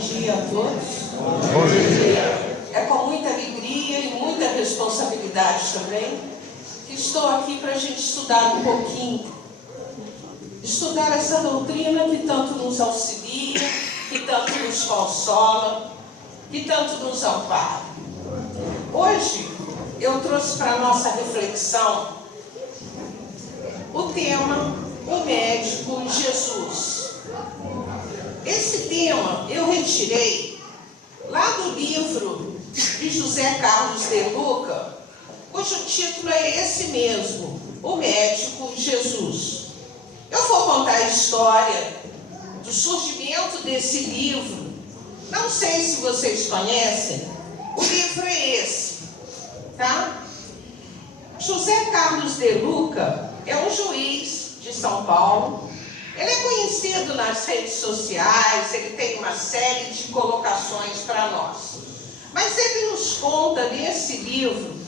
dia a todos. Bom dia. É com muita alegria e muita responsabilidade também que estou aqui para a gente estudar um pouquinho. Estudar essa doutrina que tanto nos auxilia, que tanto nos consola, que tanto nos ampara. Hoje eu trouxe para a nossa reflexão o tema O Médico Jesus. Esse tema eu retirei lá do livro de José Carlos de Luca, cujo título é esse mesmo, O Médico Jesus. Eu vou contar a história do surgimento desse livro. Não sei se vocês conhecem, o livro é esse, tá? José Carlos de Luca é um juiz de São Paulo. Ele é conhecido nas redes sociais, ele tem uma série de colocações para nós. Mas ele nos conta nesse livro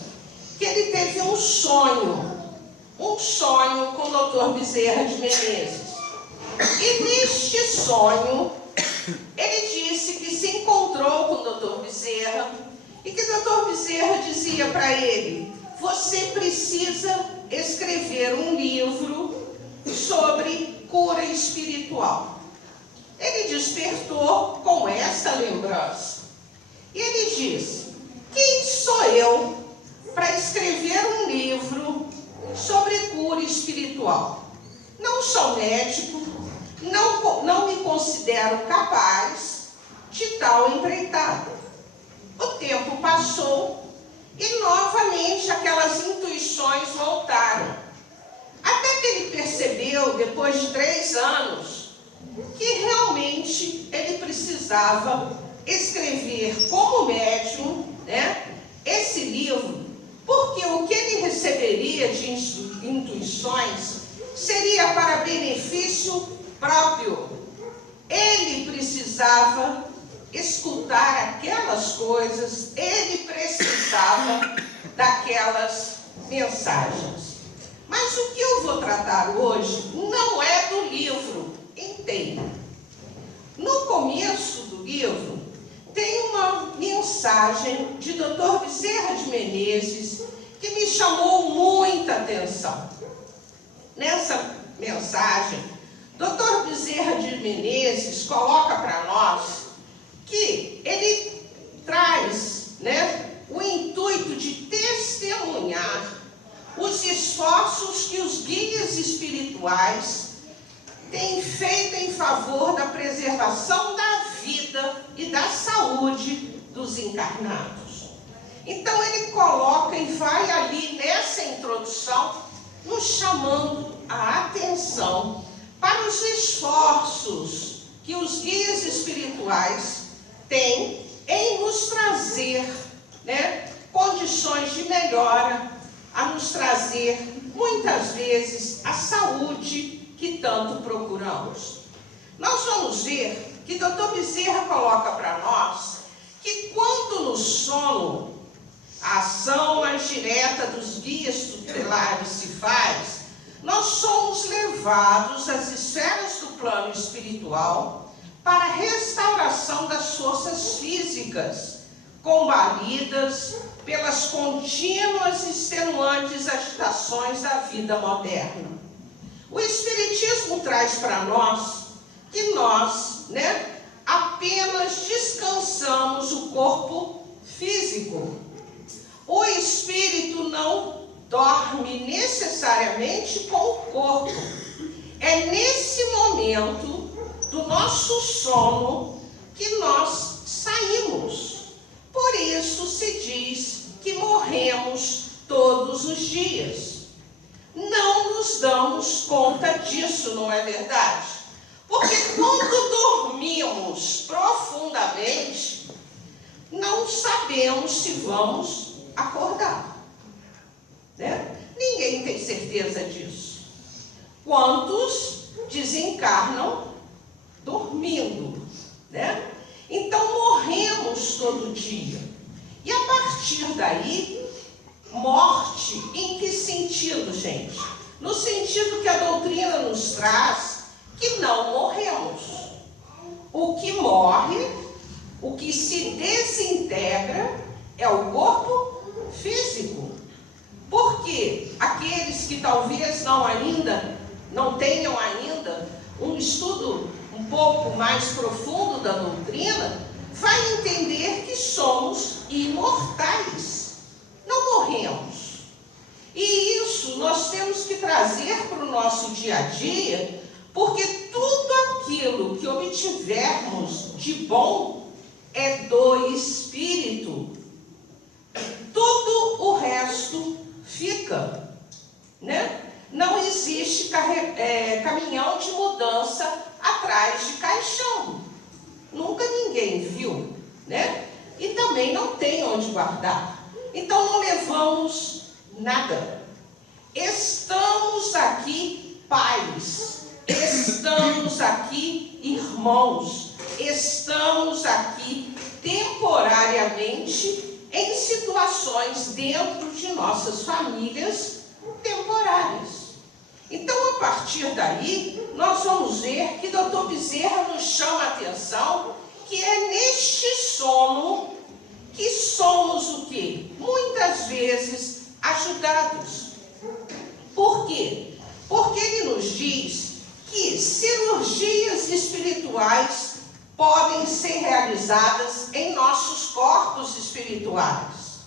que ele teve um sonho com o Dr. Bezerra de Menezes. E neste sonho, ele disse que se encontrou com o Dr. Bezerra e que o Dr. Bezerra dizia para ele: você precisa escrever um livro sobre cura espiritual. Ele despertou com essa lembrança. E ele disse: quem sou eu para escrever um livro sobre cura espiritual? Não sou médico, não me considero capaz de tal empreitada. O tempo passou e novamente aquelas intuições voltaram. Até que ele percebeu, depois de 3 anos, que realmente ele precisava escrever como médium, esse livro, porque o que ele receberia de intuições seria para benefício próprio. Ele precisava escutar aquelas coisas, ele precisava daquelas mensagens. Mas o que eu vou tratar hoje não é do livro inteiro. No começo do livro, tem uma mensagem de Dr. Bezerra de Menezes que me chamou muita atenção. Nessa mensagem, Dr. Bezerra de Menezes coloca para nós que ele traz, o intuito de testemunhar os esforços que os guias espirituais têm feito em favor da preservação da vida e da saúde dos encarnados. Então ele coloca e vai ali nessa introdução nos chamando a atenção para os esforços que os guias espirituais têm em nos trazer, condições de melhora, a nos trazer, muitas vezes, a saúde que tanto procuramos. Nós vamos ver que Dr. Bezerra coloca para nós que quando no sono a ação mais direta dos guias tutelares se faz, nós somos levados às esferas do plano espiritual para a restauração das forças físicas, combalidas pelas contínuas e extenuantes agitações da vida moderna. O Espiritismo traz para nós que nós, apenas descansamos o corpo físico. O espírito não dorme necessariamente com o corpo. É nesse momento do nosso sono que nós saímos. Por isso se diz que morremos todos os dias. Não nos damos conta disso, não é verdade? Porque quando dormimos profundamente, não sabemos se vamos acordar. Ninguém tem certeza disso. Quantos desencarnam dormindo, Então morremos todo dia. E a partir daí, morte em que sentido, gente? No sentido que a doutrina nos traz que não morremos. O que morre O que se desintegra é o corpo físico. Porque aqueles que talvez não tenham ainda um estudo um pouco mais profundo da doutrina, vai entender que somos imortais, não morremos. E isso nós temos que trazer para o nosso dia a dia, porque tudo aquilo que obtivermos de bom é do Espírito. Tudo o resto fica, né? Não existe caminhão de mudança atrás de caixão. Nunca ninguém viu, né? E também não tem onde guardar. Então não levamos nada. Estamos aqui pais, estamos aqui irmãos, estamos aqui temporariamente em situações dentro de nossas famílias temporárias. Então, a partir daí, nós vamos ver que Dr. Bezerra nos chama a atenção que é neste sono que somos o quê? Muitas vezes ajudados. Por quê? Porque ele nos diz que cirurgias espirituais podem ser realizadas em nossos corpos espirituais.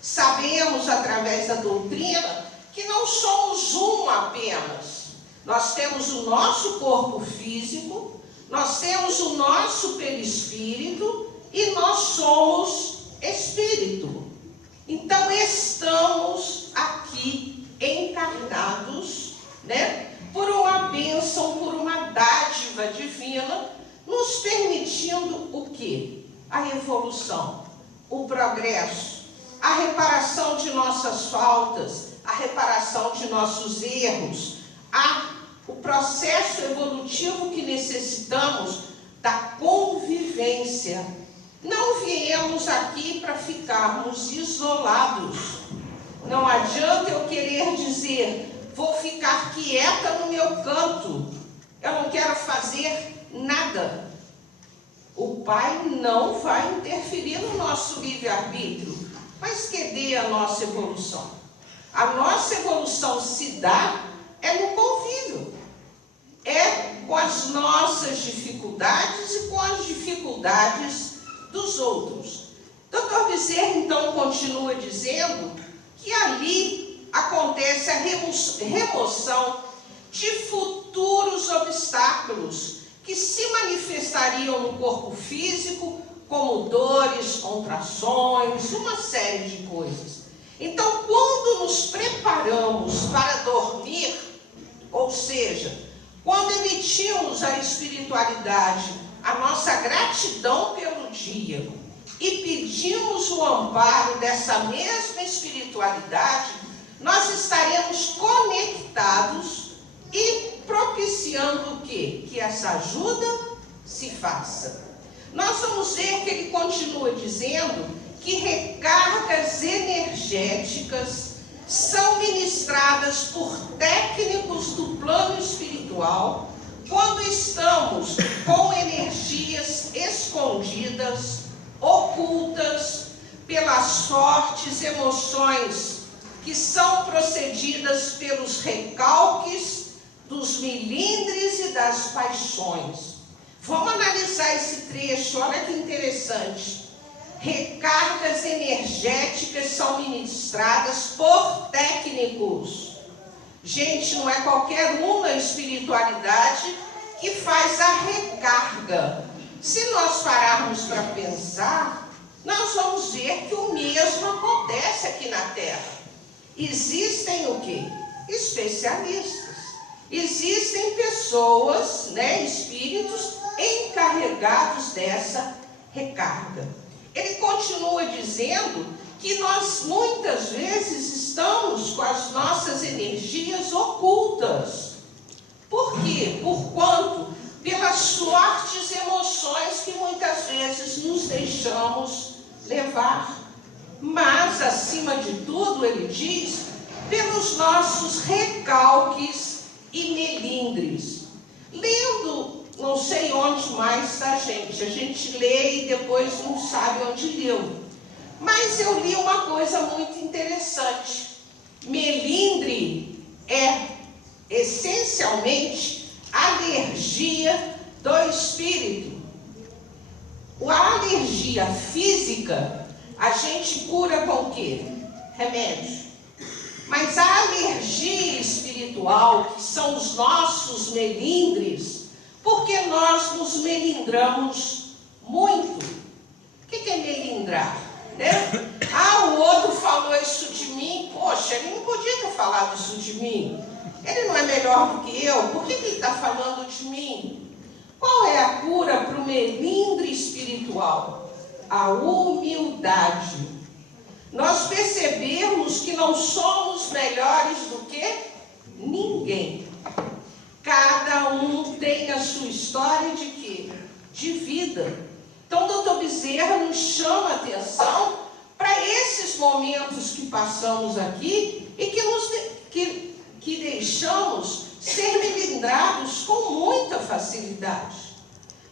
Sabemos, através da doutrina, que não somos um apenas. Nós temos o nosso corpo físico, nós temos o nosso perispírito e nós somos espírito. Então, estamos aqui encarnados, né, por uma bênção, por uma dádiva divina, nos permitindo o quê? A evolução, o progresso, a reparação de nossas faltas, a reparação de nossos erros, o processo evolutivo que necessitamos da convivência. Não viemos aqui para ficarmos isolados. Não adianta eu querer dizer, vou ficar quieta no meu canto, eu não quero fazer nada. O Pai não vai interferir no nosso livre-arbítrio, mas que dê a nossa evolução. A nossa evolução se dá no convívio, com as nossas dificuldades e com as dificuldades dos outros. Dr. Bezerra, então, continua dizendo que ali acontece a remoção de futuros obstáculos que se manifestariam no corpo físico, como dores, contrações, uma série de coisas. Então, quando nos preparamos para dormir, ou seja, quando emitimos à espiritualidade a nossa gratidão pelo dia e pedimos o amparo dessa mesma espiritualidade, nós estaremos conectados e propiciando o quê? Que essa ajuda se faça. Nós vamos ver que ele continua dizendo que recargas energéticas são ministradas por técnicos do plano espiritual quando estamos com energias escondidas, ocultas, pelas fortes emoções que são procedidas pelos recalques dos milindres e das paixões. Vamos analisar esse trecho, olha que interessante. Recargas energéticas são ministradas por técnicos. Gente, não é qualquer um na espiritualidade que faz a recarga. Se nós pararmos para pensar, nós vamos ver que o mesmo acontece aqui na Terra. Existem o quê? Especialistas. Existem pessoas, né, espíritos encarregados dessa recarga. Ele continua dizendo que nós muitas vezes estamos com as nossas energias ocultas. Por quê? Porquanto? Pelas fortes emoções que muitas vezes nos deixamos levar. Mas, acima de tudo, ele diz, pelos nossos recalques e melindres. Lendo não sei onde mais da gente. A gente lê e depois não sabe onde leu. Mas eu li uma coisa muito interessante. Melindre é essencialmente alergia do espírito. A alergia física a gente cura com o quê? Remédio. Mas a alergia espiritual, que são os nossos melindres, porque nós nos melindramos muito. O que é melindrar? Né? O outro falou isso de mim. Poxa, ele não podia ter falado isso de mim. Ele não é melhor do que eu. Por que ele está falando de mim? Qual é a cura para o melindre espiritual? A humildade. Nós percebemos que não somos melhores do que ninguém. Cada um tem a sua história de quê? De vida. Então, Dr. Bezerra nos chama a atenção para esses momentos que passamos aqui e que deixamos ser melindrados com muita facilidade.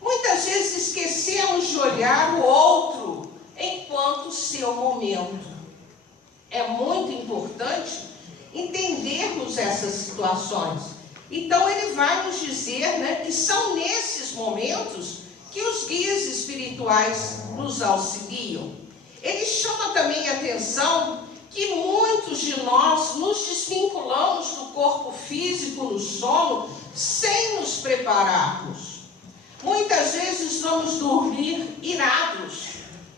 Muitas vezes esquecemos de olhar o outro enquanto seu momento. É muito importante entendermos essas situações. Então, ele vai nos dizer, né, que são nesses momentos que os guias espirituais nos auxiliam. Ele chama também a atenção que muitos de nós nos desvinculamos do corpo físico no sono sem nos prepararmos. Muitas vezes vamos dormir irados,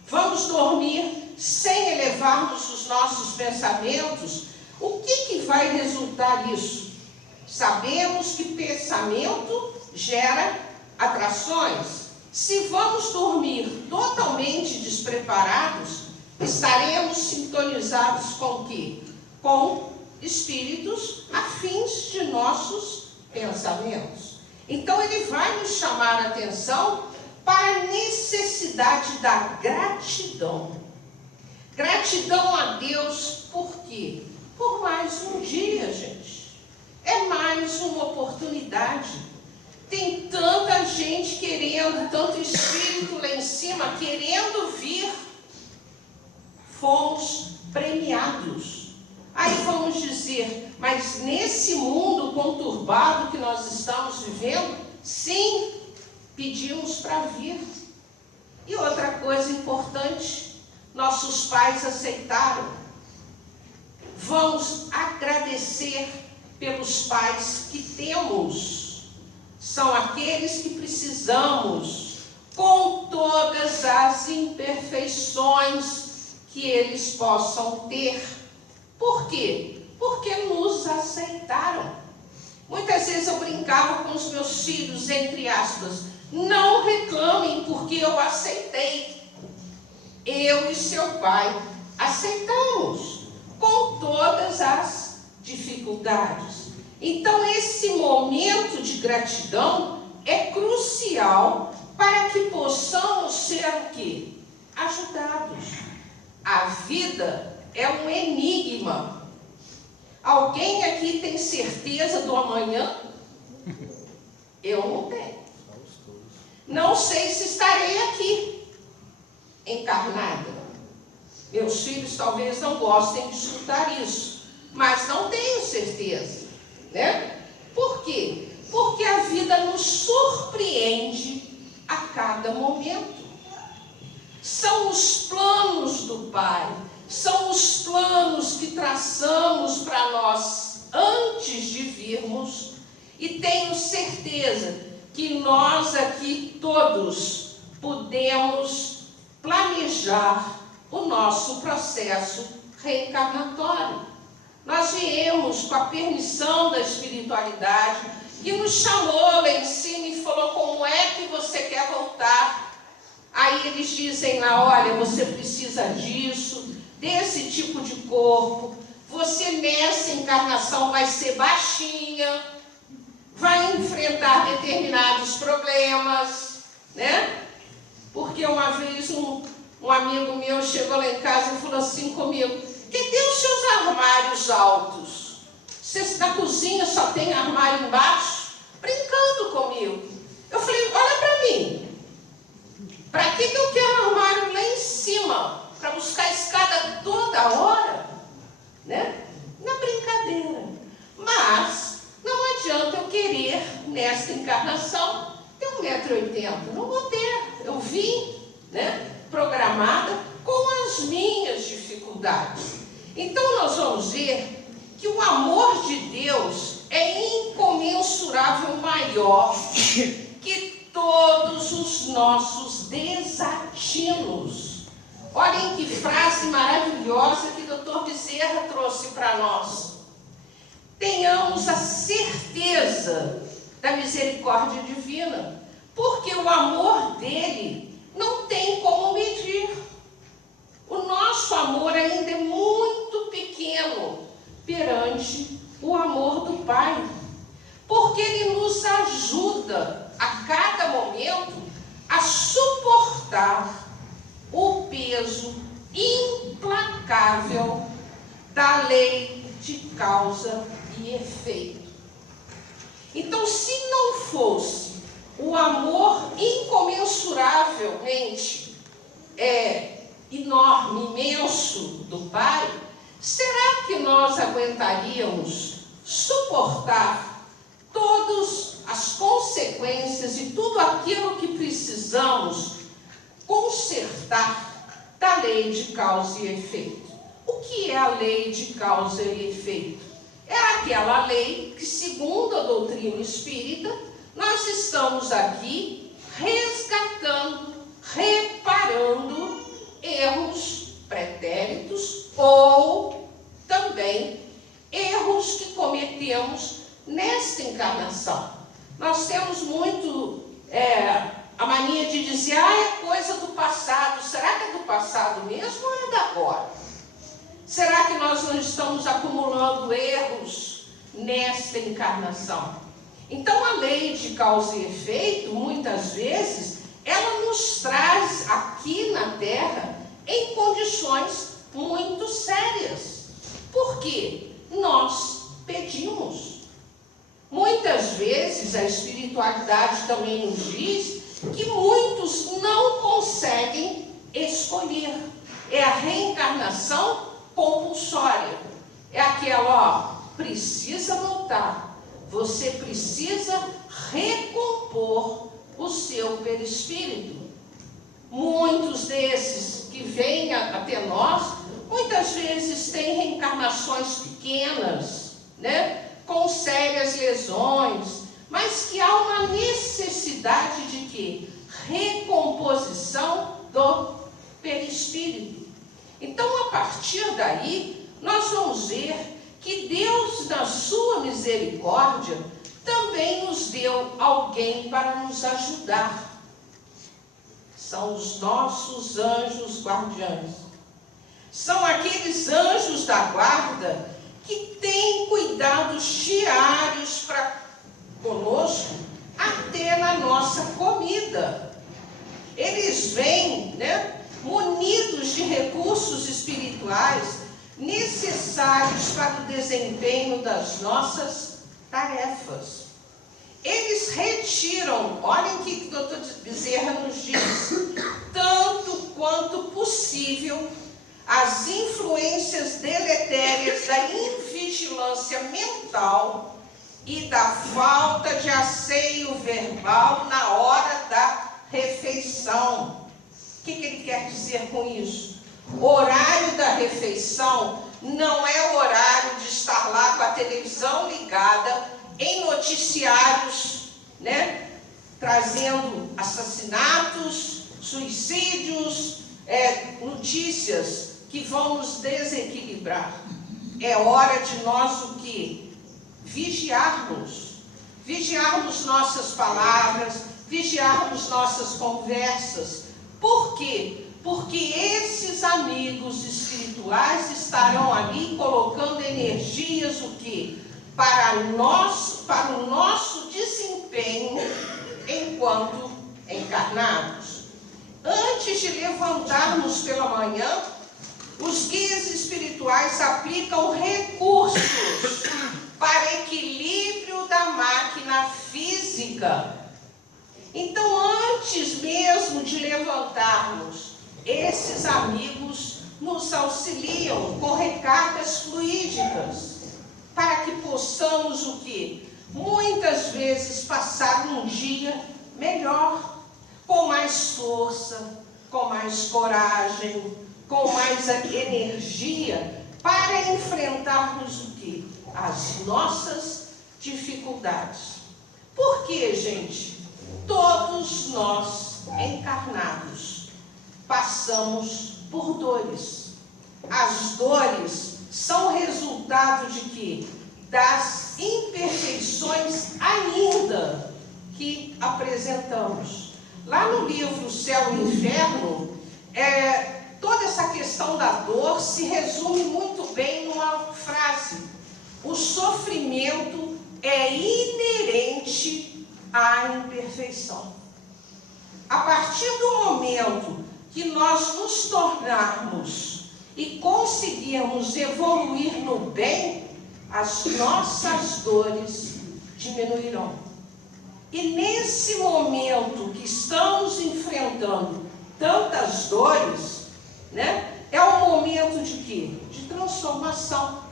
vamos dormir sem elevarmos os nossos pensamentos. O que vai resultar isso? Sabemos que pensamento gera atrações. Se vamos dormir totalmente despreparados, estaremos sintonizados com o quê? Com espíritos afins de nossos pensamentos. Então, ele vai nos chamar a atenção para a necessidade da gratidão. Gratidão a Deus, por quê? Por mais um dia, gente. É mais uma oportunidade. Tem tanta gente querendo, tanto espírito lá em cima querendo vir. Fomos premiados. Aí vamos dizer, mas nesse mundo conturbado que nós estamos vivendo, sim, pedimos para vir. E outra coisa importante, nossos pais aceitaram. Vamos agradecer pelos pais que temos. São aqueles que precisamos, com todas as imperfeições que eles possam ter. Por quê? Porque nos aceitaram. Muitas vezes eu brincava com os meus filhos, entre aspas, não reclamem porque eu aceitei. Eu e seu pai aceitamos, com todas as dificuldades. Então, esse momento de gratidão é crucial para que possamos ser o quê? Ajudados. A vida é um enigma. Alguém aqui tem certeza do amanhã? Eu não tenho. Não sei se estarei aqui, encarnada. Meus filhos talvez não gostem de escutar isso, mas não tenho certeza. Né? Por quê? Porque a vida nos surpreende a cada momento. São os planos do Pai, são os planos que traçamos para nós antes de virmos, e tenho certeza que nós aqui todos podemos planejar o nosso processo reencarnatório. Nós viemos com a permissão da espiritualidade, que nos chamou lá em cima e falou, como é que você quer voltar? Aí eles dizem lá, olha, você precisa disso, desse tipo de corpo, você nessa encarnação vai ser baixinha, vai enfrentar determinados problemas, né? Porque uma vez um amigo meu chegou lá em casa e falou assim comigo, cadê os seus armários altos? Você na cozinha só tem armário embaixo? Brincando comigo. Eu falei, nesta encarnação ter 1,80 m. Não vou ter. Eu vim, programada com as minhas dificuldades. Então nós vamos ver que o amor de Deus é incomensurável maior que todos os nossos desatinos. Olhem que frase maravilhosa que o Dr. Bezerra trouxe para nós. Tenhamos a certeza da misericórdia divina, porque o amor dele não tem como medir. O nosso amor ainda é muito pequeno perante o amor do Pai, porque ele nos ajuda a cada momento a suportar o peso implacável da lei de causa e efeito. Então, se não fosse o amor incomensuravelmente enorme, imenso do Pai, será que nós aguentaríamos suportar todas as consequências e tudo aquilo que precisamos consertar da lei de causa e efeito? O que é a lei de causa e efeito? É aquela lei que, segundo a doutrina espírita, nós estamos aqui resgatando, reparando erros pretéritos ou também erros que cometemos nesta encarnação. Nós temos muito a mania de dizer, é coisa do passado. Será que é do passado mesmo ou é da agora? Será que nós não estamos acumulando erros nesta encarnação? Então, a lei de causa e efeito, muitas vezes, ela nos traz aqui na Terra em condições muito sérias. Por quê? Nós pedimos. Muitas vezes, a espiritualidade também nos diz que muitos não conseguem escolher. É a reencarnação compulsória. É aquela, precisa voltar. Você precisa recompor o seu perispírito. Muitos desses que vêm até nós, muitas vezes têm reencarnações pequenas, com sérias lesões, mas que há uma necessidade de quê? Recomposição do perispírito. Então, a partir daí, nós vamos ver que Deus, na sua misericórdia, também nos deu alguém para nos ajudar. São os nossos anjos guardiães. São aqueles anjos da guarda que têm cuidados diários para conosco, até na nossa comida. Eles vêm, munidos de recursos espirituais necessários para o desempenho das nossas tarefas. Eles retiram, olhem o que o Dr. Bezerra nos diz, tanto quanto possível, as influências deletérias da invigilância mental e da falta de asseio verbal na hora da refeição. O que ele quer dizer com isso? O horário da refeição não é o horário de estar lá com a televisão ligada em noticiários, trazendo assassinatos, suicídios, notícias que vão nos desequilibrar. É hora de nós o quê? Vigiarmos nossas palavras, vigiarmos nossas conversas. Por quê? Porque esses amigos espirituais estarão ali colocando energias o quê? Para o nosso desempenho enquanto encarnados. Antes de levantarmos pela manhã, os guias espirituais aplicam recursos para equilíbrio da máquina física. Então, antes mesmo de levantarmos, esses amigos nos auxiliam com recargas fluídicas, para que possamos o quê? muitas vezes passar um dia melhor, com mais força, com mais coragem, com mais energia, para enfrentarmos o quê? As nossas dificuldades. Por quê, gente? Todos nós, encarnados, passamos por dores. As dores são resultado de quê? Das imperfeições ainda que apresentamos. Lá no livro Céu e Inferno, toda essa questão da dor se resume muito bem numa frase: o sofrimento é inerente à imperfeição. A partir do momento que nós nos tornarmos e conseguirmos evoluir no bem, as nossas dores diminuirão. E nesse momento que estamos enfrentando tantas dores, é um momento de quê? De transformação.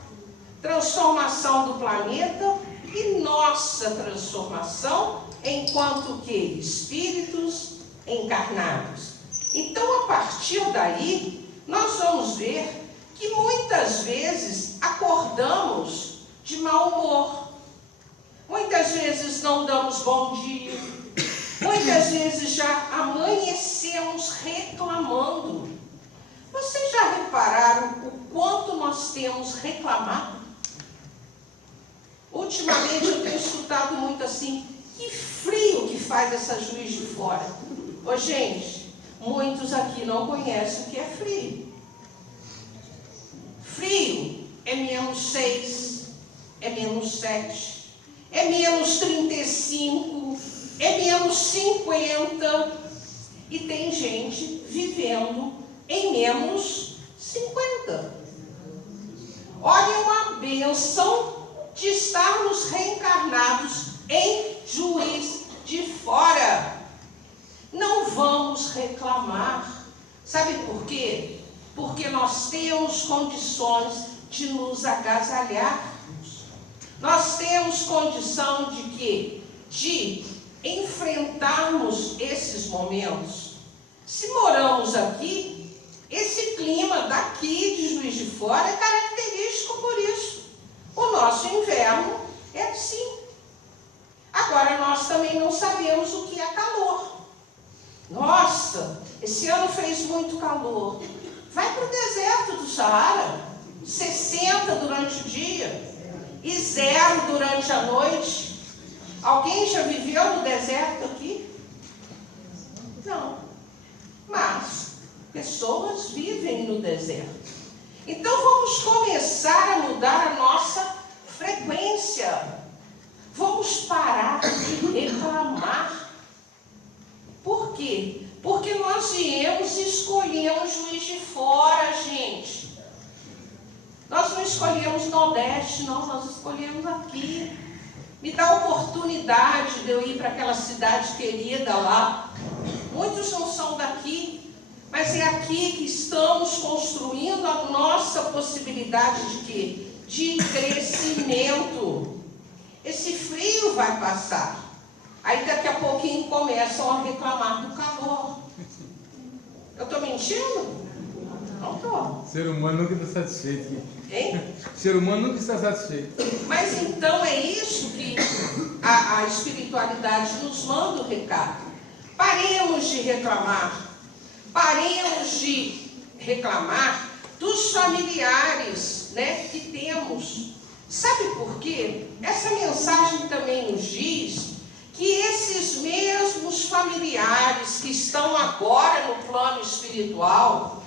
Transformação do planeta e nossa transformação enquanto que espíritos encarnados. Então, a partir daí, nós vamos ver que muitas vezes acordamos de mau humor. Muitas vezes não damos bom dia. Muitas vezes já amanhecemos reclamando. Vocês já repararam o quanto nós temos reclamado? Ultimamente eu tenho escutado muito assim: que frio que faz essa Juiz de Fora. Ô gente, muitos aqui não conhecem o que é frio. Frio é -6, é -7, é -35, é -50, e tem gente vivendo em -50. Olha, uma bênção de estarmos reencarnados em Juiz de Fora. Não vamos reclamar. Sabe por quê? Porque nós temos condições de nos agasalharmos. Nós temos condição de quê? De enfrentarmos esses momentos. Se moramos aqui, esse clima daqui de Juiz de Fora é característico por isso. O nosso inverno é assim. Agora, nós também não sabemos o que é calor. Nossa, esse ano fez muito calor. Vai para o deserto do Saara, 60 durante o dia e 0 durante a noite. Alguém já viveu no deserto aqui? Não. Mas pessoas vivem no deserto. Então vamos começar a mudar a nossa frequência. Vamos parar de reclamar. Por quê? Porque nós viemos e escolhemos Juiz de Fora, gente. Nós não escolhemos Nordeste, não, nós escolhemos aqui. Me dá a oportunidade de eu ir para aquela cidade querida lá. Muitos não são daqui, mas é aqui que estamos construindo a nossa possibilidade de quê? De crescimento. Esse frio vai passar. Aí daqui a pouquinho começam a reclamar do calor. Eu estou mentindo? Não estou. O ser humano nunca está satisfeito. Hein? O ser humano nunca está satisfeito. Mas então é isso que a espiritualidade nos manda o recado. Paremos de reclamar. Paremos de reclamar dos familiares, que temos. Sabe por quê? Essa mensagem também nos diz que esses mesmos familiares que estão agora no plano espiritual,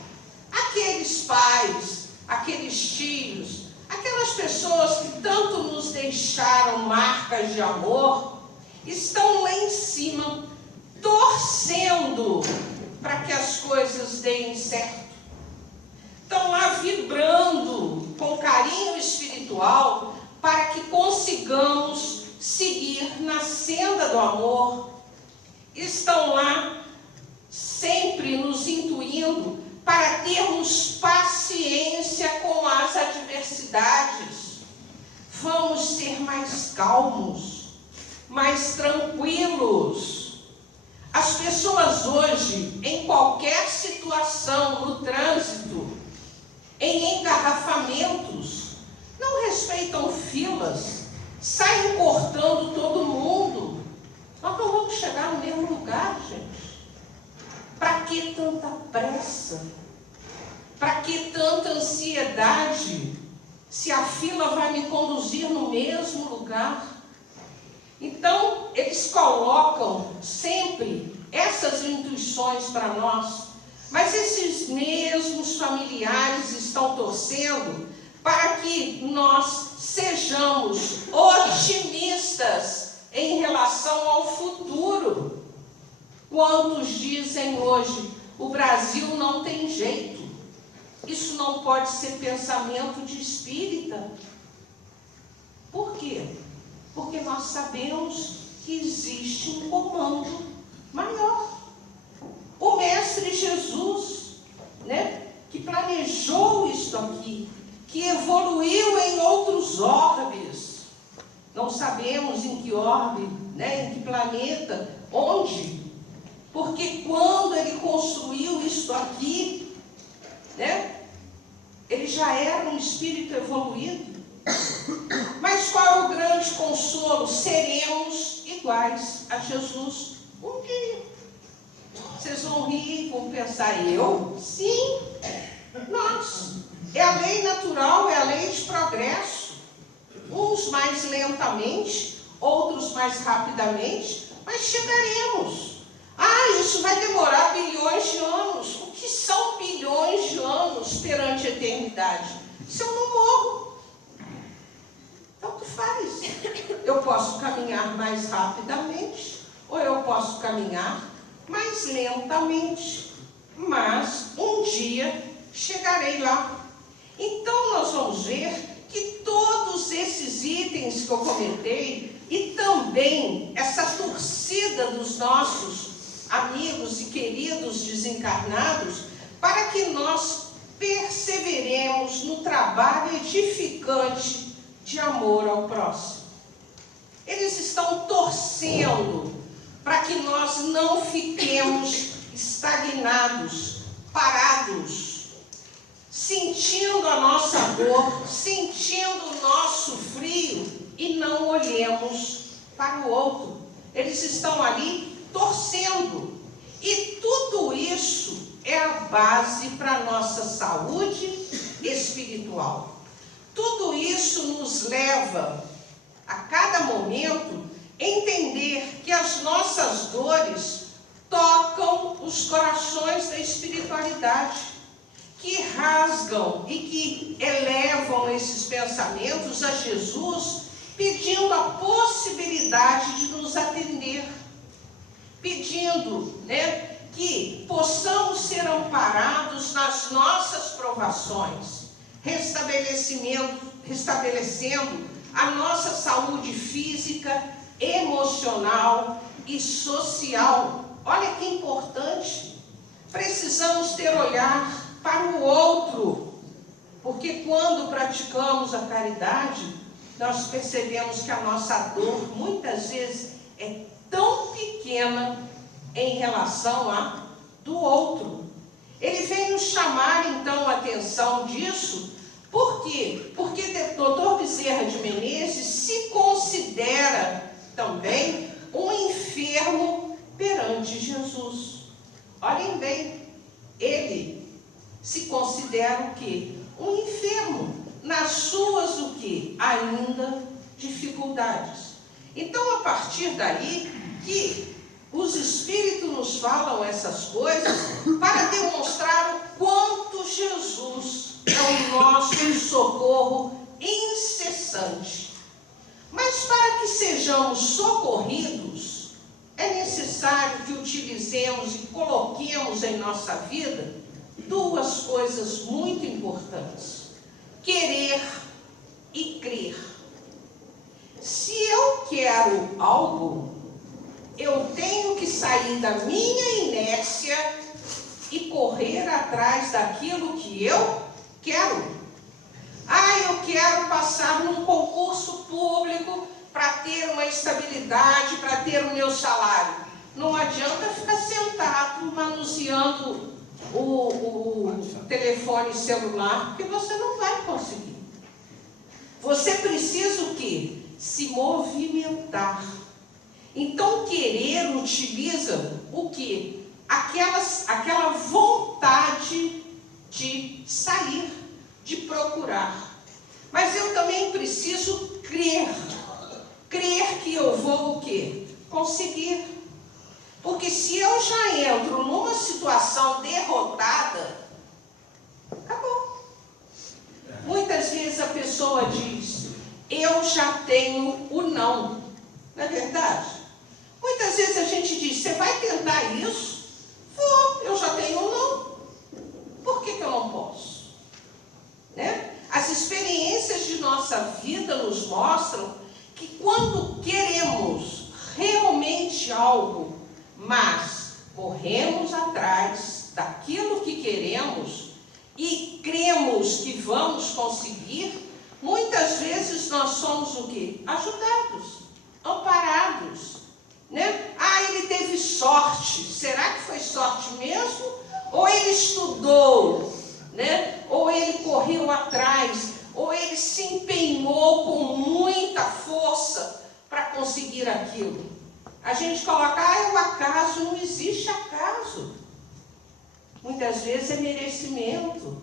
aqueles pais, aqueles tios, aquelas pessoas que tanto nos deixaram marcas de amor, estão lá em cima, torcendo para que as coisas deem certo. Estão lá vibrando com carinho espiritual para que consigamos seguir na senda do amor. Estão lá sempre nos intuindo para termos paciência com as adversidades. Vamos ser mais calmos. mais tranquilos. As pessoas hoje, em qualquer situação, no trânsito, em engarrafamentos, não respeitam filas, saem cortando todo mundo. Nós não vamos chegar no mesmo lugar, gente. Para que tanta pressa? Para que tanta ansiedade? Se a fila vai me conduzir no mesmo lugar? Então, eles colocam sempre essas intuições para nós, mas esses mesmos familiares estão torcendo para que nós sejamos otimistas em relação ao futuro. Quantos dizem hoje, o Brasil não tem jeito? Isso não pode ser pensamento de espírita. Por quê? Porque nós sabemos que existe um comando maior. O Mestre Jesus, que planejou isso aqui, que evoluiu em outros orbes. Não sabemos em que orbe, em que planeta, onde. Porque quando ele construiu isso aqui, ele já era um espírito evoluído. Mas qual é o grande consolo? Seremos iguais a Jesus um dia. Vocês vão rir e vão pensar, eu? Sim, nós. É a lei natural, é a lei de progresso. Uns mais lentamente, outros mais rapidamente, mas chegaremos. Isso vai demorar bilhões de anos. O que são bilhões de anos perante a eternidade? Se eu não morro, tanto faz. Eu posso caminhar mais rapidamente, ou eu posso caminhar mais lentamente, mas um dia chegarei lá. Então nós vamos ver que todos esses itens que eu comentei, e também essa torcida dos nossos amigos e queridos desencarnados, para que nós perseveremos no trabalho edificante de amor ao próximo. Eles estão torcendo para que nós não fiquemos estagnados, parados, sentindo a nossa dor, sentindo o nosso frio e não olhemos para o outro. Eles estão ali torcendo. E tudo isso é a base para a nossa saúde espiritual. Tudo isso nos leva, a cada momento, a entender que as nossas dores tocam os corações da espiritualidade, que rasgam e que elevam esses pensamentos a Jesus, pedindo a possibilidade de nos atender, pedindo, que possamos ser amparados nas nossas provações, restabelecendo a nossa saúde física, emocional e social. Olha que importante. Precisamos ter olhar para o outro, porque quando praticamos a caridade, nós percebemos que a nossa dor muitas vezes é tão pequena em relação à do outro. Ele vem nos chamar então a atenção disso. Por quê? Porque Dr. Bezerra de Menezes se considera também um enfermo perante Jesus. Olhem bem, ele se considera o quê? Um enfermo nas suas o quê? Ainda dificuldades. Então, a partir daí que os Espíritos nos falam essas coisas para demonstrar o quanto Jesus é o nosso socorro incessante. Mas para que sejamos socorridos, é necessário que utilizemos e coloquemos em nossa vida duas coisas muito importantes: querer e crer. Se eu quero algo, eu tenho que sair da minha inércia e correr atrás daquilo que eu quero. Eu quero passar num concurso público para ter uma estabilidade para ter o meu salário. Não adianta ficar sentado manuseando o telefone celular, porque você não vai conseguir. Você precisa o quê? Se movimentar. Então, querer utiliza o quê? Aquela vontade de sair, de procurar. Mas eu também preciso crer. Crer que eu vou o quê? Conseguir. Porque se eu já entro numa situação derrotada, acabou. Muitas vezes a pessoa diz, eu já tenho o não. Não é verdade? Muitas vezes a gente diz, você vai tentar isso? Vou, eu já tenho o não. Por que eu não posso? Né? As experiências de nossa vida nos mostram que quando queremos realmente algo, mas corremos atrás daquilo que queremos e cremos que vamos conseguir, muitas vezes nós somos o quê? Ajudados, amparados, né? Ah, ele teve sorte. Será que foi sorte mesmo? Ou ele estudou, né? Ou ele correu atrás, ou ele se empenhou com muita força para conseguir aquilo. A gente coloca, é o acaso. Não existe acaso. Muitas vezes é merecimento.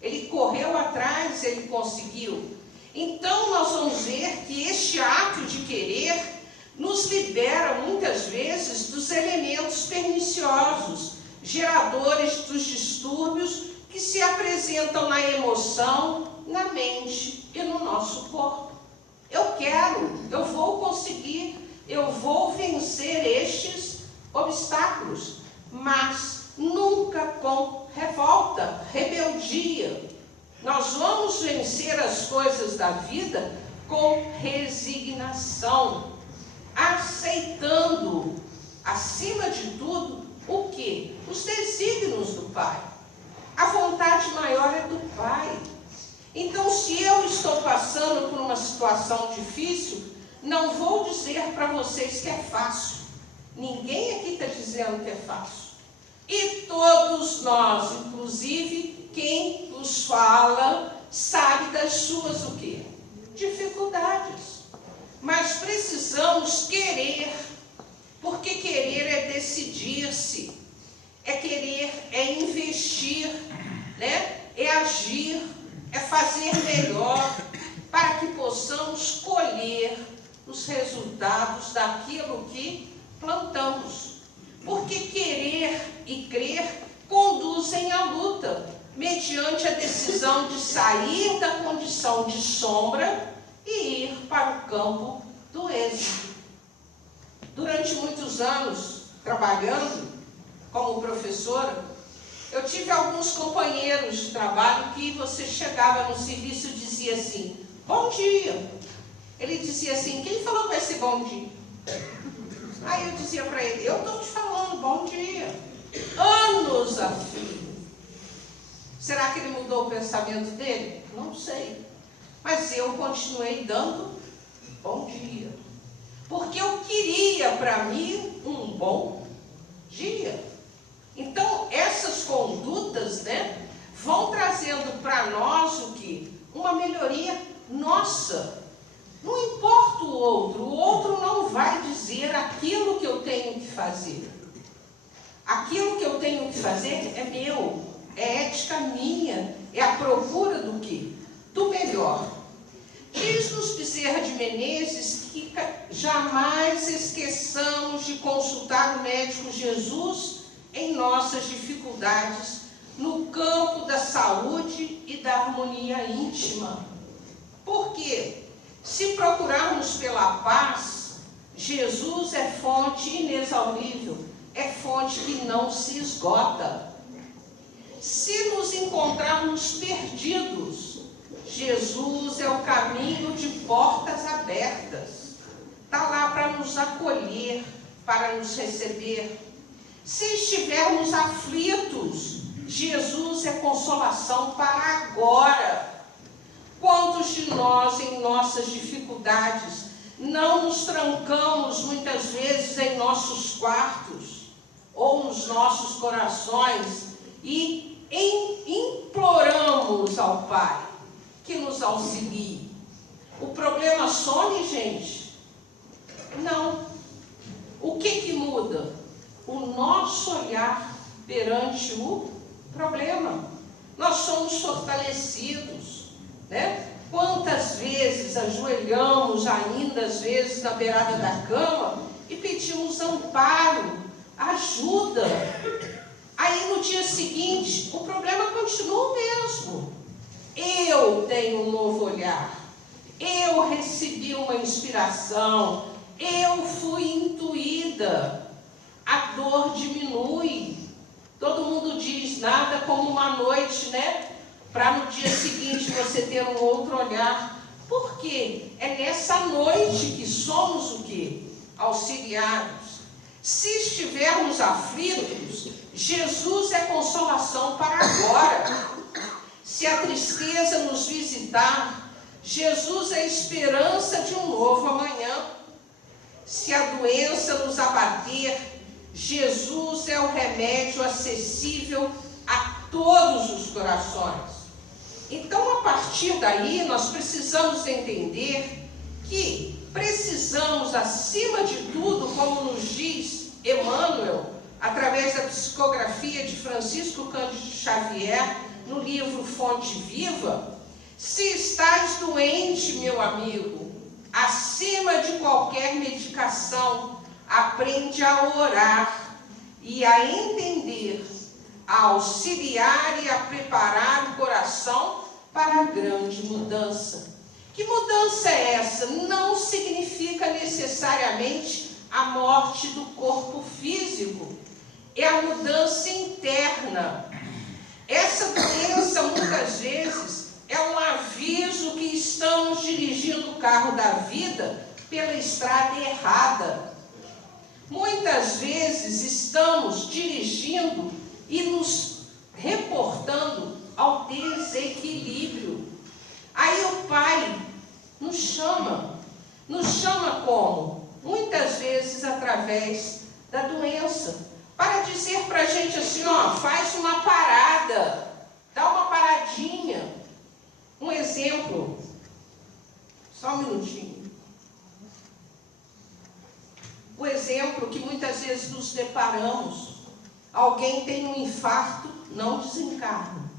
Ele correu atrás, ele conseguiu. Então nós vamos ver que este ato de querer nos libera muitas vezes dos elementos perniciosos, geradores dos distúrbios que se apresentam na emoção, na mente e no nosso corpo. Eu quero, eu vou conseguir, eu vou vencer estes obstáculos, mas nunca com revolta, rebeldia. Nós vamos vencer as coisas da vida com resignação, aceitando, acima de tudo, o quê? Os desígnios do Pai. A vontade maior é do Pai. Então, se eu estou passando por uma situação difícil, não vou dizer para vocês que é fácil. Ninguém aqui está dizendo que é fácil. E todos nós, inclusive quem nos fala, sabe das suas o quê? Dificuldades. Mas precisamos querer, porque querer é decidir-se, é querer, é investir, né? É agir, é fazer melhor, para que possamos colher os resultados daquilo que plantamos. Porque querer e crer conduzem à luta, mediante a decisão de sair da condição de sombra e ir para o campo do êxito. Durante muitos anos, trabalhando como professora, eu tive alguns companheiros de trabalho que você chegava no serviço e dizia assim, bom dia. Ele dizia assim, quem falou que vai ser bom dia? Aí eu dizia para ele, eu estou te falando, bom dia. Anos a fio. Será que ele mudou o pensamento dele? Não sei. Mas eu continuei dando bom dia. Porque eu queria para mim um bom dia. Então, essas condutas, né, vão trazendo para nós o quê? Uma melhoria nossa. Não importa o outro não vai dizer aquilo que eu tenho que fazer. Aquilo que eu tenho que fazer é meu, é ética minha, é a procura do quê? Do melhor. Diz-nos Bezerra de Menezes que jamais esqueçamos de consultar o médico Jesus em nossas dificuldades no campo da saúde e da harmonia íntima. Por quê? Se procurarmos pela paz, Jesus é fonte inexaurível, é fonte que não se esgota. Se nos encontrarmos perdidos, Jesus é o caminho de portas abertas. Está lá para nos acolher, para nos receber. Se estivermos aflitos, Jesus é consolação para agora. Quantos de nós, em nossas dificuldades, não nos trancamos muitas vezes em nossos quartos ou nos nossos corações e imploramos ao Pai que nos auxilie. O problema some, gente? Não. O que muda? O nosso olhar perante o problema. Nós somos fortalecidos, né? Quantas vezes ajoelhamos ainda, às vezes, na beirada da cama e pedimos amparo, ajuda. Aí no dia seguinte, o problema continua o mesmo. Eu tenho um novo olhar. Eu recebi uma inspiração. Eu fui intuída. A dor diminui. Todo mundo diz, nada como uma noite, né? Para no dia seguinte você ter um outro olhar. Por quê? É nessa noite que somos o quê? Auxiliados. Se estivermos aflitos, Jesus é consolação para agora. Se a tristeza nos visitar, Jesus é esperança de um novo amanhã. Se a doença nos abater, Jesus é o remédio acessível a todos os corações. Então, a partir daí, nós precisamos entender que precisamos, acima de tudo, como nos diz Emmanuel, através da psicografia de Francisco Cândido Xavier, no livro Fonte Viva, se estás doente, meu amigo, acima de qualquer medicação, aprende a orar e a entender, a auxiliar e a preparar o coração para a grande mudança. Que mudança é essa? Não significa necessariamente a morte do corpo físico. É a mudança interna. Essa doença, muitas vezes, é um aviso que estamos dirigindo o carro da vida pela estrada errada. Muitas vezes estamos dirigindo e nos reportando ao desequilíbrio. Aí o Pai nos chama como? Muitas vezes através da doença, para dizer para a gente assim, ó, faz uma parada, dá uma paradinha. Um exemplo, só um minutinho. O exemplo que muitas vezes nos deparamos, alguém tem um infarto, não desencarna,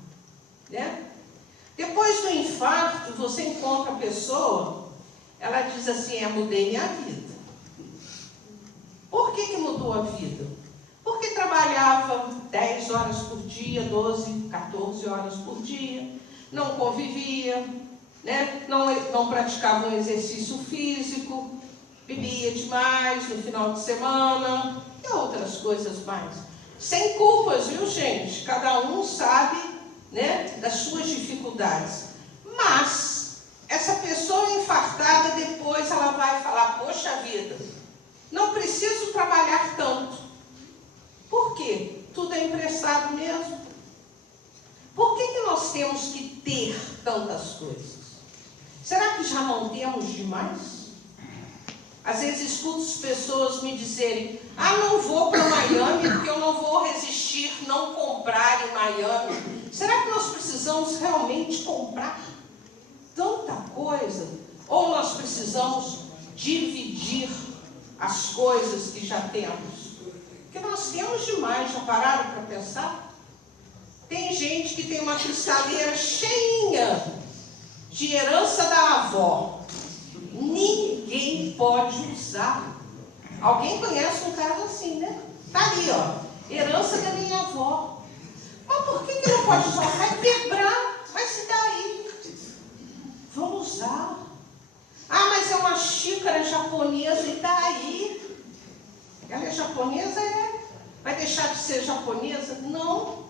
né? Depois do infarto, você encontra a pessoa, ela diz assim, eu mudei minha vida. Por que mudou a vida? Porque trabalhava 10 horas por dia, 12, 14 horas por dia, não convivia, né? não praticava um exercício físico, bebia demais no final de semana e outras coisas mais. Sem culpas, viu, gente? Cada um sabe, né, das suas dificuldades. Mas essa pessoa infartada, depois ela vai falar, poxa vida, não preciso trabalhar tanto. Por quê? Tudo é emprestado mesmo. Por que nós temos que ter tantas coisas? Será que já não temos demais? Às vezes escuto as pessoas me dizerem, não vou para Miami porque eu não vou resistir não comprar em Miami. Será que nós precisamos realmente comprar tanta coisa? Ou nós precisamos dividir as coisas que já temos? Porque nós temos demais, já pararam para pensar? Tem gente que tem uma cristaleira cheinha de herança da avó. Ninguém pode usar. Alguém conhece um caso assim, né? Tá ali, ó. Herança da minha avó. Mas por que não pode usar? Vai quebrar. Vai se dar aí. Vamos usar. Mas é uma xícara japonesa e tá aí. Ela é japonesa? Vai deixar de ser japonesa? Não.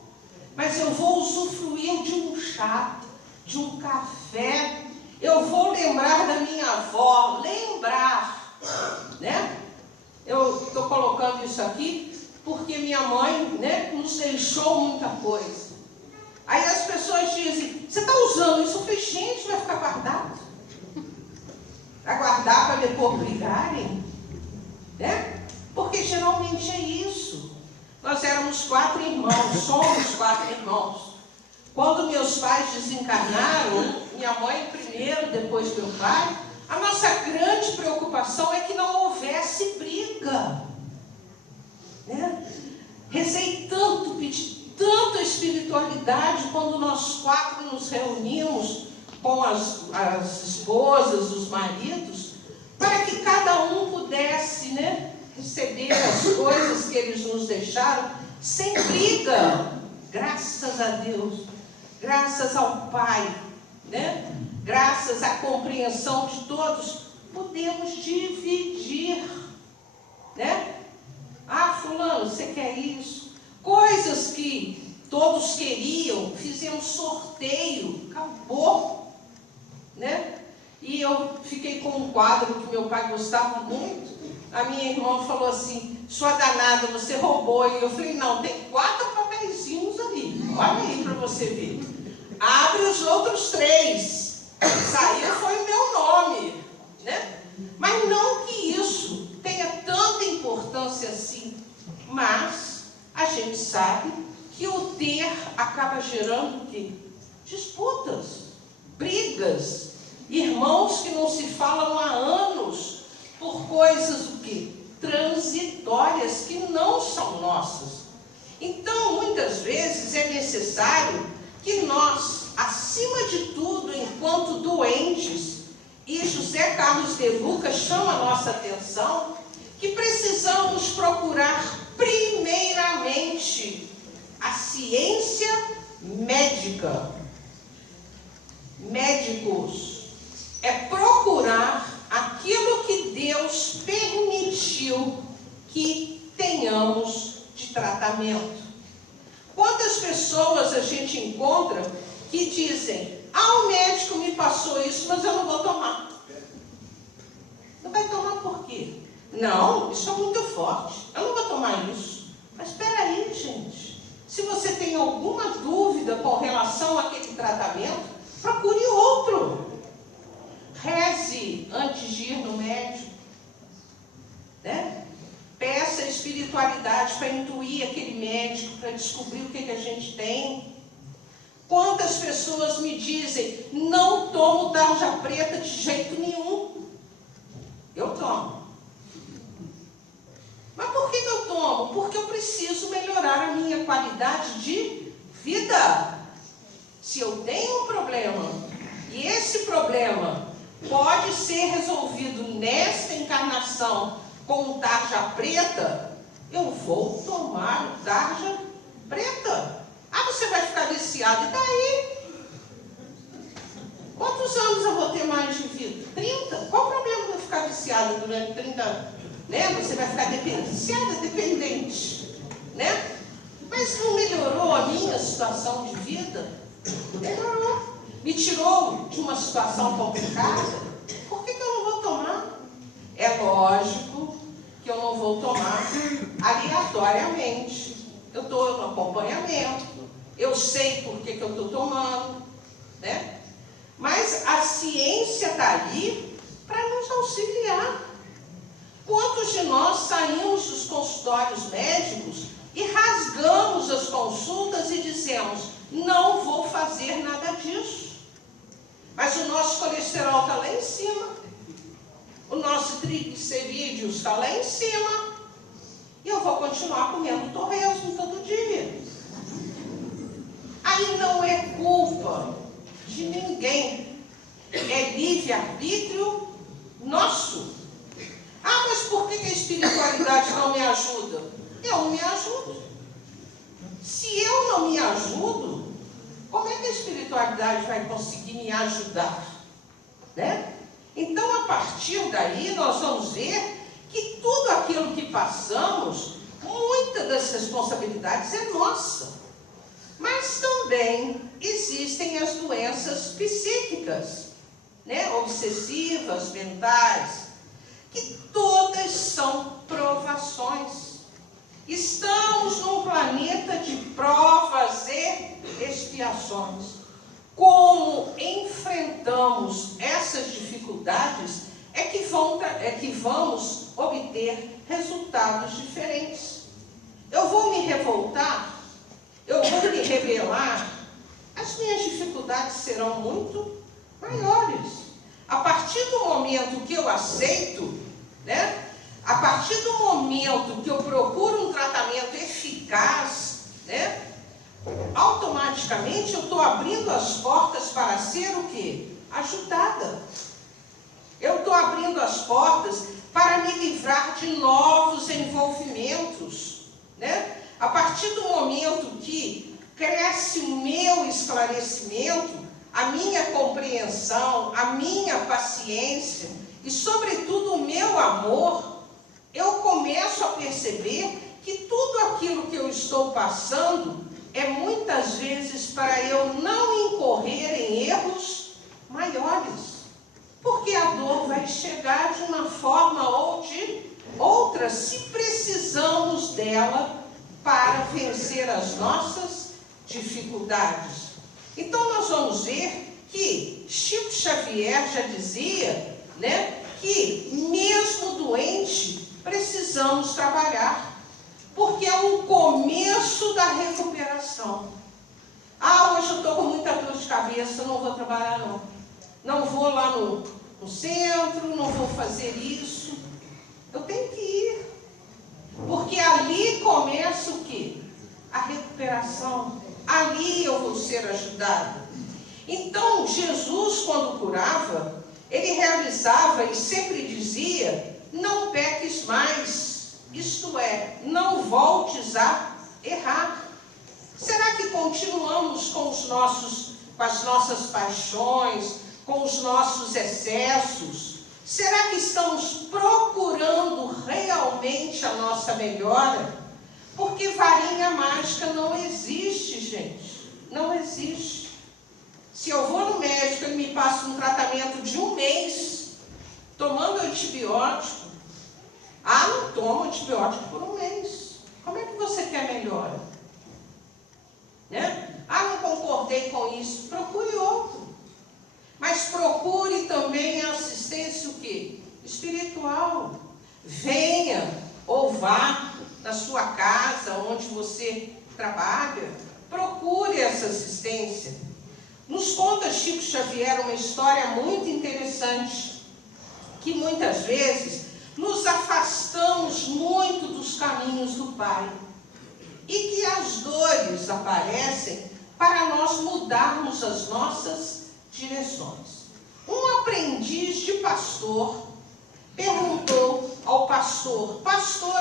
Mas eu vou usufruir de um chá, de um café. Eu vou lembrar da minha avó, lembrar, né? Eu estou colocando isso aqui porque minha mãe, né, nos deixou muita coisa. Aí as pessoas dizem, você está usando isso? Eu falei, gente, vai ficar guardado? Vai guardar guardar para depois brigarem, né? Porque geralmente é isso. Nós éramos 4 irmãos, somos 4 irmãos. Quando meus pais desencarnaram, minha mãe primeiro, depois meu pai, a nossa grande preocupação é que não houvesse briga, né? Rezei tanto, pedi tanta espiritualidade quando nós 4 nos reunimos com as esposas, os maridos, para que cada um pudesse, né, receber as coisas que eles nos deixaram sem briga. Graças a Deus, graças ao Pai, né? Graças à compreensão de todos, podemos dividir, né? Ah, fulano, você quer isso? Coisas que todos queriam, fizemos sorteio, acabou, né? E eu fiquei com um quadro que meu pai gostava muito. A minha irmã falou assim, sua danada, você roubou. E eu falei, não, tem 4 papeizinhos ali, olha aí para você ver. Abre os outros 3. Saiu foi o meu nome, né? Mas não que isso tenha tanta importância assim, mas a gente sabe que o ter acaba gerando o quê? Disputas, brigas, irmãos que não se falam há anos por coisas o quê? Transitórias que não são nossas. Então, muitas vezes é necessário que nós, acima de tudo, enquanto doentes, e José Carlos de Luca chama a nossa atenção, que precisamos procurar primeiramente a ciência médica. Médicos é procurar aquilo que Deus permitiu que tenhamos de tratamento. Quantas pessoas a gente encontra que dizem, o médico me passou isso, mas eu não vou tomar. Não vai tomar por quê? Não, isso é muito forte, eu não vou tomar isso. Mas espera aí, gente. Se você tem alguma dúvida com relação àquele tratamento, procure outro. Reze antes de ir no médico, né? Peça espiritualidade para intuir aquele médico, para descobrir o que a gente tem. Quantas pessoas me dizem, não tomo tarja preta de jeito nenhum. Eu tomo. Mas por que eu tomo? Porque eu preciso melhorar a minha qualidade de vida. Se eu tenho um problema, e esse problema pode ser resolvido nesta encarnação com tarja preta, eu vou tomar tarja preta. Você vai ficar viciado, e daí? Quantos anos eu vou ter mais de vida? 30? Qual o problema de eu ficar viciada durante 30 anos? Né? Você vai ficar viciada, dependente, né? Mas não melhorou a minha situação de vida? Melhorou. Me tirou de uma situação complicada? Por que eu não vou tomar? É lógico que eu não vou tomar aleatoriamente. Eu estou no acompanhamento, eu sei por que eu estou tomando, né? Mas a ciência está ali para nos auxiliar. Quantos de nós saímos dos consultórios médicos e rasgamos as consultas e dizemos, não vou fazer nada disso. Mas o nosso colesterol está lá em cima, o nosso triglicerídeos está lá em cima, e eu vou continuar comendo torresmo todo dia. Aí não é culpa de ninguém, é livre-arbítrio nosso. Mas por que a espiritualidade não me ajuda? Eu não me ajudo. Se eu não me ajudo, como é que a espiritualidade vai conseguir me ajudar? Né? Então, a partir daí, nós vamos ver que tudo aquilo que passamos, muitas das responsabilidades é nossa. Mas também existem as doenças psíquicas, né? Obsessivas, mentais, que todas são provações. Estamos num planeta de provas e expiações. Como enfrentamos essas dificuldades é que que vamos obter resultados diferentes. Eu vou me revoltar, eu vou me rebelar, as minhas dificuldades serão muito maiores. A partir do momento que eu aceito, né? A partir do momento que eu procuro um tratamento eficaz, né? Automaticamente eu estou abrindo as portas para ser o quê? Ajudada. Eu estou abrindo as portas para me livrar de novos envolvimentos, né? A partir do momento que cresce o meu esclarecimento, a minha compreensão, a minha paciência e, sobretudo, o meu amor, eu começo a perceber que tudo aquilo que eu estou passando é muitas vezes para eu não incorrer em erros maiores. Porque a dor vai chegar de uma forma ou de outra, se precisamos dela para vencer as nossas dificuldades. Então nós vamos ver que Chico Xavier já dizia, né, que mesmo doente precisamos trabalhar. Porque é o começo da recuperação. Ah, hoje eu estou com muita dor de cabeça, não vou trabalhar não. Não vou lá no centro, não vou fazer isso. Eu tenho que ir. Porque ali começa o quê? A recuperação. Ali eu vou ser ajudado. Então, Jesus, quando curava, ele realizava e sempre dizia, não peques mais. Isto é, não voltes a errar. Será que continuamos com as nossas paixões, com os nossos excessos? Será que estamos procurando realmente a nossa melhora? Porque varinha mágica não existe, gente. Não existe. Se eu vou no médico e me passa um tratamento de 1 mês, tomando antibiótico, não toma antibiótico por 1 mês. Como é que você quer melhora? Né? Não concordei com isso. Procure outro. Mas procure também a assistência o quê? Espiritual. Venha ou vá na sua casa, onde você trabalha. Procure essa assistência. Nos conta Chico Xavier uma história muito interessante, que muitas vezes nos afastamos muito dos caminhos do Pai. E que as dores aparecem para nós mudarmos as nossas direções. Um aprendiz de pastor perguntou ao pastor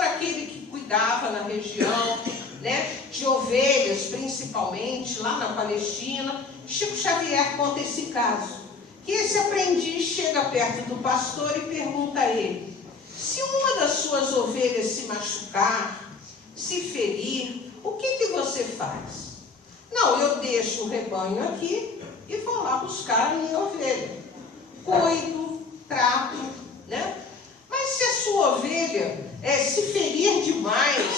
aquele que cuidava na região, né, de ovelhas, principalmente, lá na Palestina. Chico Xavier conta esse caso, que esse aprendiz chega perto do pastor e pergunta a ele, se uma das suas ovelhas se machucar, se ferir, o que você faz? Não, eu deixo o rebanho aqui e vou lá buscar a minha ovelha. Cuido, trato, né? Mas se a sua ovelha se ferir demais,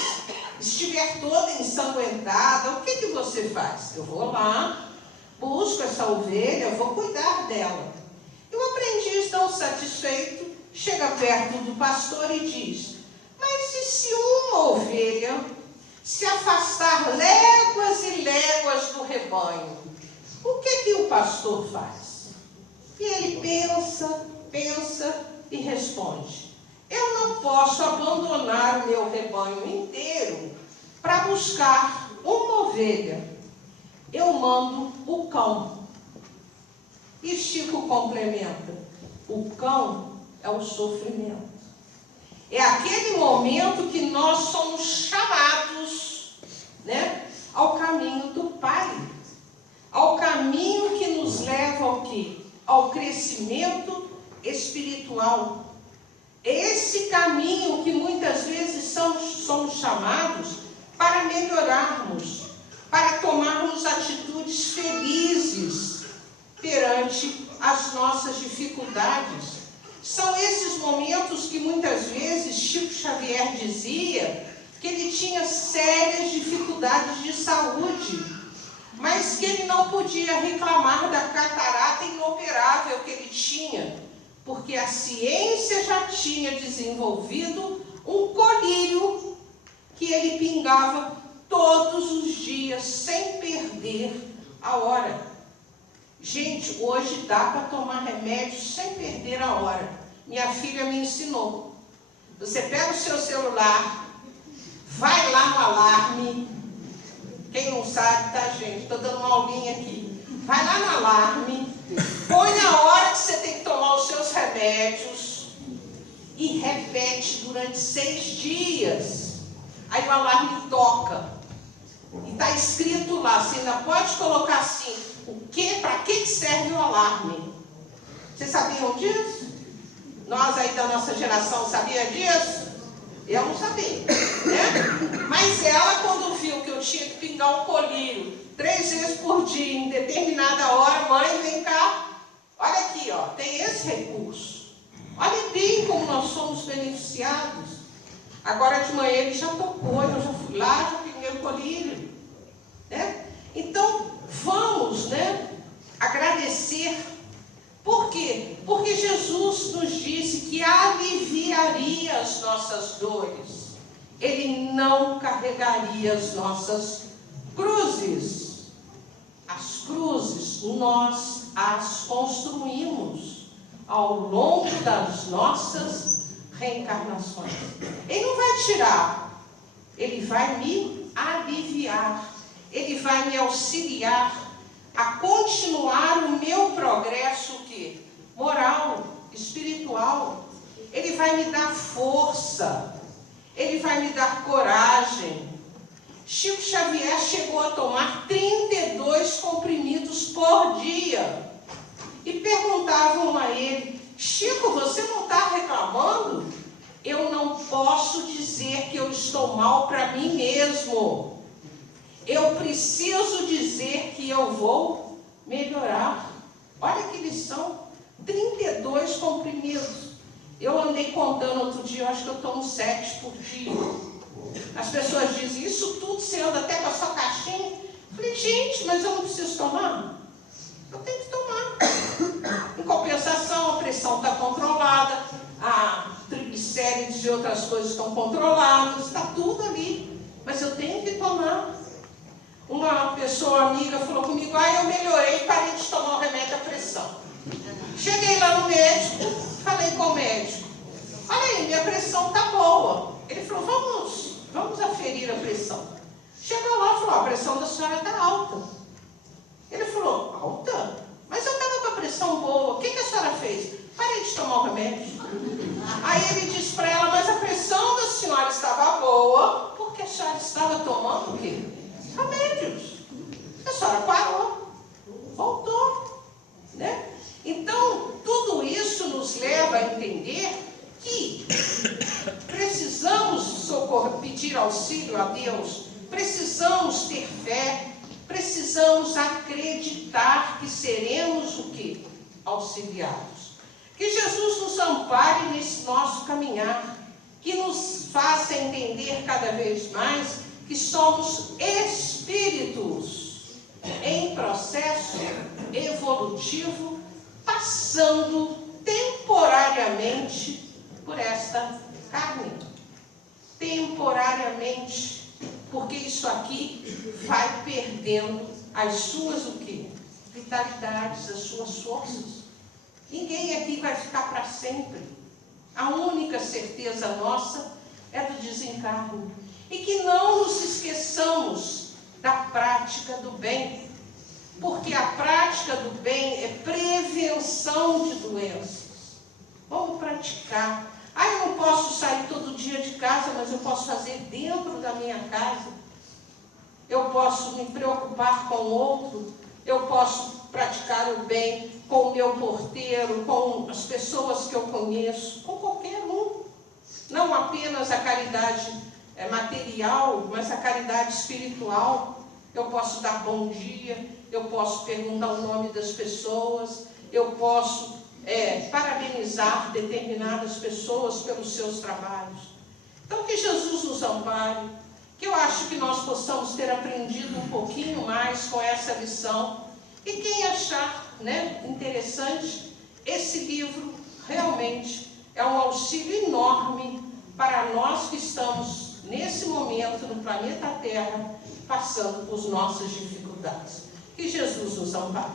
estiver toda ensanguentada, o que você faz? Eu vou lá, busco essa ovelha, vou cuidar dela. E o aprendiz, não satisfeito, chega perto do pastor e diz, mas e se uma ovelha se afastar léguas e léguas do rebanho? O que o pastor faz? E ele pensa e responde, eu não posso abandonar o meu rebanho inteiro para buscar uma ovelha. Eu mando o cão. E Chico complementa, o cão é o sofrimento. É aquele momento que nós somos chamados, né, ao caminho do Pai. Ao caminho que nos leva ao quê? Ao crescimento espiritual. Esse caminho que muitas vezes somos chamados para melhorarmos, para tomarmos atitudes felizes perante as nossas dificuldades. São esses momentos que muitas vezes Chico Xavier dizia que ele tinha sérias dificuldades de saúde, mas que ele não podia reclamar da catarata inoperável que ele tinha, porque a ciência já tinha desenvolvido um colírio que ele pingava todos os dias, sem perder a hora. Gente, hoje dá para tomar remédio sem perder a hora. Minha filha me ensinou. Você pega o seu celular, vai lá no alarme. Quem não sabe, tá, gente? Estou dando uma aulinha aqui. Vai lá no alarme, põe a hora que você tem que tomar os seus remédios e repete durante 6 dias. Aí o alarme toca. E está escrito lá, você ainda pode colocar assim, para que serve o alarme? Vocês sabiam disso? Nós aí da nossa geração sabia disso? Eu não sabia, né? Mas ela, quando viu que eu tinha que pingar um colírio 3 vezes por dia, em determinada hora, mãe, vem cá, olha aqui, ó, tem esse recurso. Olha bem como nós somos beneficiados. Agora de manhã ele já tocou, eu já fui lá, já pinguei o colírio, né? Então, vamos, né, agradecer. Por quê? Porque Jesus nos disse que aliviaria as nossas dores. Ele não carregaria as nossas cruzes. As cruzes, nós as construímos ao longo das nossas reencarnações. Ele não vai tirar, ele vai me aliviar. Ele vai me auxiliar a continuar o meu progresso moral, espiritual. Ele vai me dar força, ele vai me dar coragem. Chico Xavier chegou a tomar 32 comprimidos por dia. E perguntavam a ele: Chico, você não está reclamando? Eu não posso dizer que eu estou mal para mim mesmo. Eu preciso dizer que eu vou melhorar. Olha que lição, 32 comprimidos. Eu andei contando outro dia, eu acho que eu tomo 7 por dia. As pessoas dizem, isso tudo você anda até com a sua caixinha? Eu falei, gente, mas eu não preciso tomar? Eu tenho que tomar. Em compensação, a pressão está controlada, a triglicérides e outras coisas estão controladas, está tudo ali. Mas eu tenho que tomar. Uma pessoa amiga falou comigo, eu melhorei, parei de tomar o remédio à pressão. Cheguei lá no médico, falei com o médico, olha aí, minha pressão está boa. Ele falou, vamos aferir a pressão. Chegou lá e falou, a pressão da senhora está alta. Ele falou, alta? Mas eu estava com a pressão boa, o que a senhora fez? Parei de tomar o remédio. Aí ele disse para ela, mas a pressão da senhora estava boa, porque a senhora estava tomando o quê? Remédios. A senhora parou, voltou, né? Então, tudo isso nos leva a entender que precisamos pedir auxílio a Deus, precisamos ter fé, precisamos acreditar que seremos o quê? Auxiliados. Que Jesus nos ampare nesse nosso caminhar, que nos faça entender cada vez mais que somos espíritos em processo evolutivo, passando temporariamente por esta carne. Temporariamente, porque isso aqui vai perdendo as suas o quê? Vitalidades, as suas forças. Ninguém aqui vai ficar para sempre. A única certeza nossa é do desencarne. E que não nos esqueçamos da prática do bem, porque a prática do bem é prevenção de doenças. Vamos praticar. Eu não posso sair todo dia de casa, mas eu posso fazer dentro da minha casa. Eu posso me preocupar com o outro, eu posso praticar o bem com o meu porteiro, com as pessoas que eu conheço, com qualquer um. Não apenas a caridade material, mas a caridade espiritual. Eu posso dar bom dia, eu posso perguntar o nome das pessoas, eu posso parabenizar determinadas pessoas pelos seus trabalhos. Então, que Jesus nos ampare, que eu acho que nós possamos ter aprendido um pouquinho mais com essa lição. E quem achar, interessante, esse livro, realmente é um auxílio enorme para nós que estamos, nesse momento, no planeta Terra, passando por nossas dificuldades. Que Jesus nos ampare.